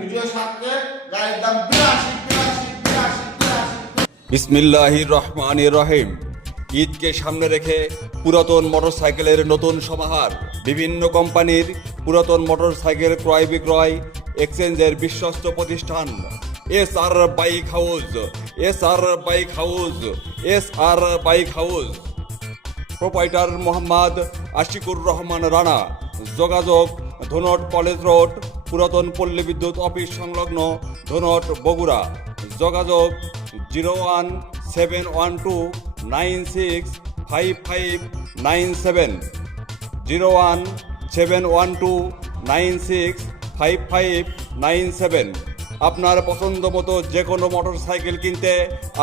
Video সাথে গাড়ির দাম 82 বিসমিল্লাহির রহমানির রহিম। ঈদকে সামনে রেখে পুরাতন মোটরসাইকেলের নতুন সমাহার, বিভিন্ন কোম্পানির পুরাতন মোটরসাইকেল ক্রয় বিক্রয় এক্সচেঞ্জের বিশ্বস্ত প্রতিষ্ঠান SR bike house. SR bike house, SR bike house. Proprietor Mohammad Ashikur Rahman Rana. যোগাযোগ ধনট কলেজ রোড, পুরাতন পল্লী বিদ্যুৎ অফিস সংলগ্ন, ধনট, বগুড়া। যোগাযোগ 01712965597, 01712965597। আপনার পছন্দ মতো যে কোনো মোটরসাইকেল কিনতে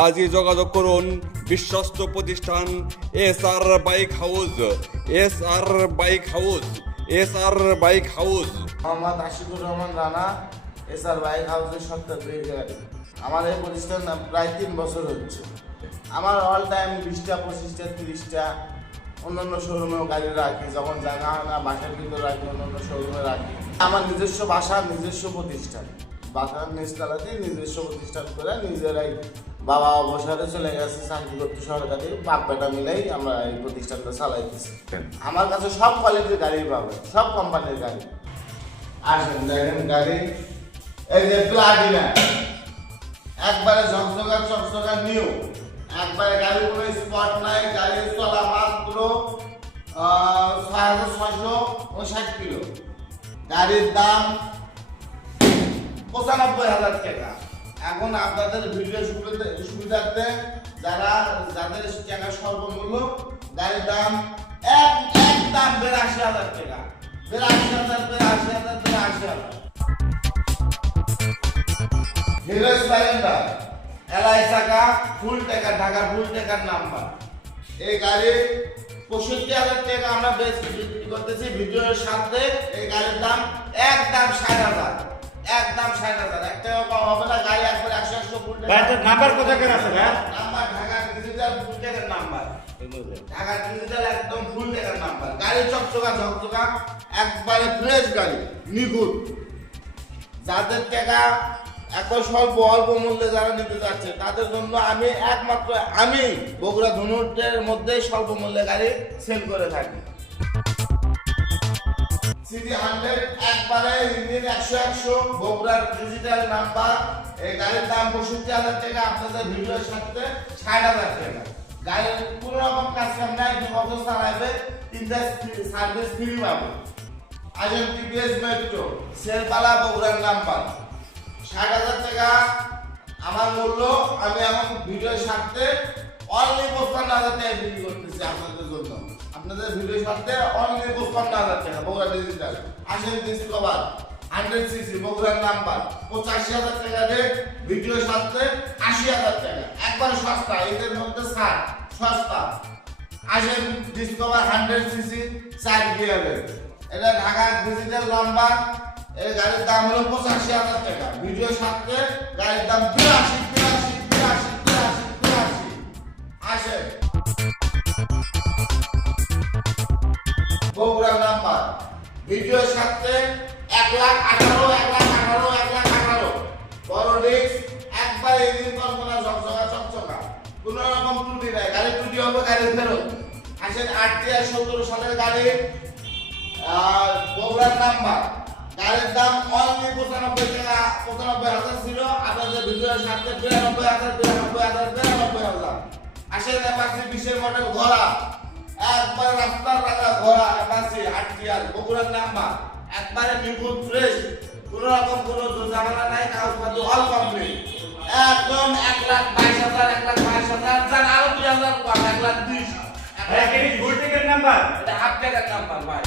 আজই যোগাযোগ করুন বিশ্বস্ত প্রতিষ্ঠান SR bike house. SR bike house, SR bike house. Mohammad Ashikur Rahman Rana, SR bike হাউসের সত্ত্বাধিকারী। আমার এই প্রতিষ্ঠান প্রায় 3 বছর হচ্ছে। আমার অল টাইম 20টা 25টা 30টা অন্যান্য শোরুমেও গাড়ি রাখি, যখন জায়গা হয় না বাসার ভিতরে রাখি, অন্যান্য শোরুমে রাখি। আমার নিজস্ব বাসা, নিজস্ব প্রতিষ্ঠান, বাসার নিচতলাতে নিজস্ব প্রতিষ্ঠান করে নিজেরাই, বাবা অবসরে চলে গেছে চাকরি করতে সরকারি, বাপ বেটা মিলেই আমরা এই প্রতিষ্ঠানটা চালাইতেছি। আমার কাছে সব কোয়ালিটির গাড়ি পাবে, সব কোম্পানির গাড়ি। আসেন দেখেন গাড়ি, এই যে প্লাটিনা, একবারে ঝকঝকা নিউ, একবারে গাড়ির কোনো স্পট নাই। গাড়ির চলা মাত্র 6659 কিলো। গাড়ির দাম 95,000 টাকা। এখন আপনাদের ভিডিও সুবিধার্থে যাদের টাকা সর্বমূল্য, গাড়ির দাম একদম 82,000 টাকা। 82,000 হিরো স্প্লেন্ডার, এলআই চাকা, ফুল টাকা, ঢাকা ফুল টাকার নাম্বার। এই গাড়ি 65,000 টাকা আমরা বিক্রি করতেছি ভিডিওর সাথে। এই গাড়ির দাম একদম 60,000, একদম 60,000। একটা কম হবে না। গাড়ি একবার 100 ফুল টাকা। নাম্বার কোথাকার আছে ভাই? নাম্বার ঢাকা ডিজিটাল ফুল টাকার নাম্বার। ঢাকা ডিজিটাল একদম ফুল টাকার নাম্বার। গাড়ি ঝকঝকা একবারে ফ্রেশ গাড়ি, নিখুঁত। যাদের টাকা এখন স্বল্প অল্প মূল্যে যারা নিতে যাচ্ছে তাদের জন্য আমি বগুড়া ধনুটের মধ্যে স্বল্প মূল্যে গাড়ি সেল করে থাকি। সিটি 100 একবারে ইঞ্জিন 100 বগুড়ার ডিজিটাল নাম্বার। এই গাড়ির দাম 65,000 টাকা। আপনাদের ভিডিওর সাথে 60,000 টাকা। গাড়ির কোনো রকম কাজ কাম নাই, 2 বছর চালাবে, 3টা সার্ভিস ফ্রি পাবে। আজম টিভিএস মেট্রো সেলপালা, বগুড়ার নাম্বার। 60,000 টাকা আমার মূল্য। আমি এখন ভিডিওর সাথে অনলি 55,000 টাকা বিক্রি করতেছি আপনাদের জন্য। আপনাদের ভিডিওর সাথে অনলি 55,000 টাকা বগুড়া ডিজিটাল। আসেন ডিসকভার 100cc বগুড়ার নাম্বার, 85,000 টাকা রেট। ভিডিওর সাথে 80,000 টাকা, একবার সস্তা। এদের মধ্যে ছাড় সস্তা। আসেন ডিসকভার 100cc 4 গিয়ারের, এটা ঢাকা ডিজিটাল নাম্বার। এই গাড়ির দাম হলো 85,000 টাকা। ভিডিওর সাথে গাড়ির দাম 82। আসে বগুড়া নাম্বার। ভিডিওর সাথে 1,18,000 বড় ডিস্ক, একবার ইঞ্জিন কল্পনা ঝকঝকা। কোনো রকম ত্রুটি নাই। গাড়ি ত্রুটি হবে গাড়ি ফেরত। আসেন 8 সালের গাড়ি, বগুড়ার নাম্বার। গাড়ির দাম অনলি 95 টাকা। 95,000 ছিল, আপনাদের ভিডিওর সাথে 92,000। আসেন অ্যাপাচি 20 মডেল ঘোড়া, একবার রাস্তার রাখা ঘোড়া অ্যাপাচি 8 গিয়ার, বগুড়ার নাম্বার। একবারে নিখুঁত ফ্রেশ, কোনো রকম কোনো ঝামেলা নাই, কাগজপত্র অল কমপ্লিট। একদম 1,22,000, 1,22,000 জান, আরো 2,000 কম, 1,20,000। এটা ফুল টাকার নাম্বার, এটা হাফ টাকার নাম্বার ভাই।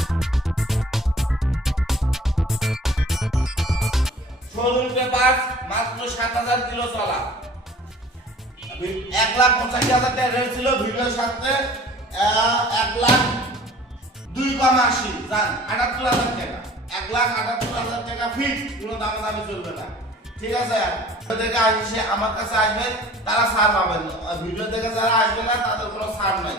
শোরুম পেপার মাত্র 7,000 কিলো চলা। 1,85,000 টাকা রেট ছিল। ভিডিওর সাথে 1,02,80 জান, 78,000 টাকা। 1,78,000 টাকা ফিক্স, কোনো দামাদামি চলবে না। ঠিক আছে? দেখে আসে আমার কাছে আসবেন, তারা ছাড় পাবেন। ভিডিও দেখে যারা আসবে না তাদের কোনো ছাড় নাই।